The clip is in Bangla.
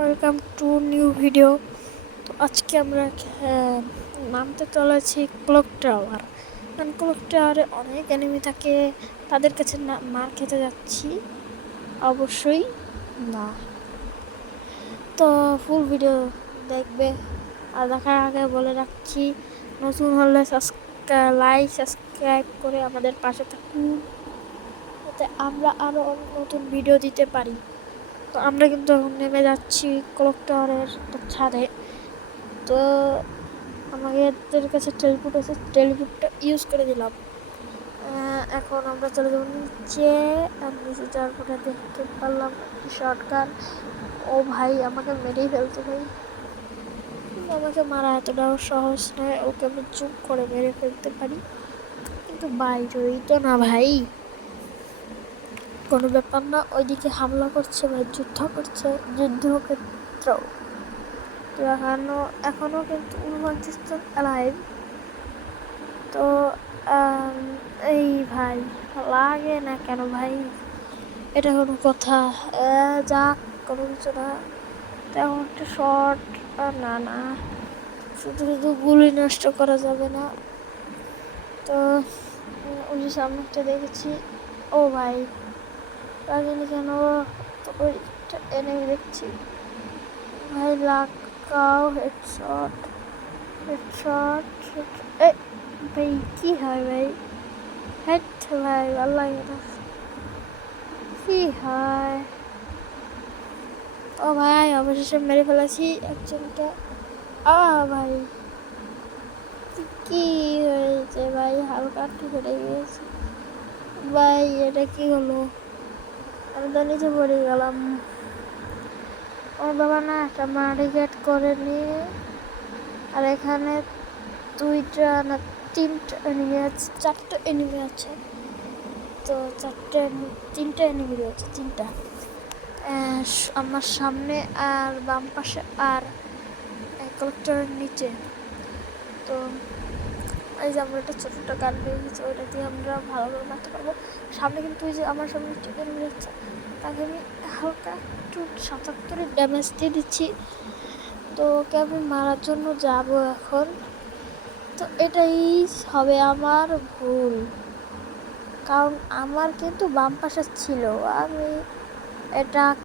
Welcome to new video. তো আজকে আমরা নামতে চলেছি ক্লক টাওয়ার। কারণ ক্লক টাওয়ারে অনেক এনিমি থাকে, তাদের কাছে না মার খেতে যাচ্ছি অবশ্যই না। তো ফুল ভিডিও দেখবে। আর দেখার আগে বলে রাখছি, নতুন হলে সাবস্ক্রাইব করে আমাদের পাশে থাকুন, যাতে আমরা আরও নতুন ভিডিও দিতে পারি। তো আমরা কিন্তু এখন নেমে যাচ্ছি ক্লক টাওয়ারের ছাদে। তো আমাদের কাছে টেলিপোর্ট আছে, টেলিপোর্টটা ইউজ করে দিলাম। এখন আমরা চলে যাবো নিচে। আর নিচে যাওয়ার পরে দেখতে পারলাম শটগান। ও ভাই, আমাকে মেরেই ফেলতো ভাই, কিন্তু আমাকে মারা এতটাও সহজ নয়। ওকে আমি চুপ করে মেরে ফেলতে পারি, কিন্তু বাইরেই তো না ভাই, কোনো ব্যাপার না। ওইদিকে হামলা করছে ভাই, যুদ্ধ করছে, যুদ্ধক্ষেত্র। তো এখনো কিন্তু উজবেকিস্তান অ্যালাইভ। তো এই ভাই লাগে না কেন ভাই, এটা কোনো কথা? যাক, কোনো কিছু না। তেমন একটা শর্ট না না, শুধু শুধু গুলি নষ্ট করা যাবে না। তো ওই যে সামনেটা দেখেছি, ও ভাই লাগেনি কেন? তো ওইটা এনে দেখছি ভাই, লাগাও হেডশট হেডশট। এই ভাই কি হয় ভাই, হেড ভাই ভালো লাগে না, কি হয়? ও ভাই, অবশেষে মেরে ফেলেছি একজনকে। ভাই কি হয়েছে ভাই, হালকা একটু ফেটে গিয়েছে ভাই, এটা কি হলো? আমি তো নিচে পড়ে গেলাম। ও বাবা না, একটা মারিকেট করে নিয়ে। আর এখানে দুইটা না তিনটা এনিমি আছে, চারটে এনিমি আছে। তো তিনটা এনিমি রয়েছে, তিনটা আমার সামনে আর বাম পাশে আর কলেক্টরের নিচে। তো এই যে আমরা একটা ছোট্ট গান পেয়ে গেছি, ওইটা দিয়ে আমরা ভালো করে মারতে পারবো। সামনে কিন্তু ওই যে আমার সামনে এনিমি যাচ্ছে, তাকে আমি হালকা একটু 77 ড্যামেজ দিয়ে দিচ্ছি। তো ওকে আমি মারার জন্য যাব এখন। তো এটাই হবে আমার ভুল, কারণ আমার কিন্তু বাম পাশে ছিল, আমি এটা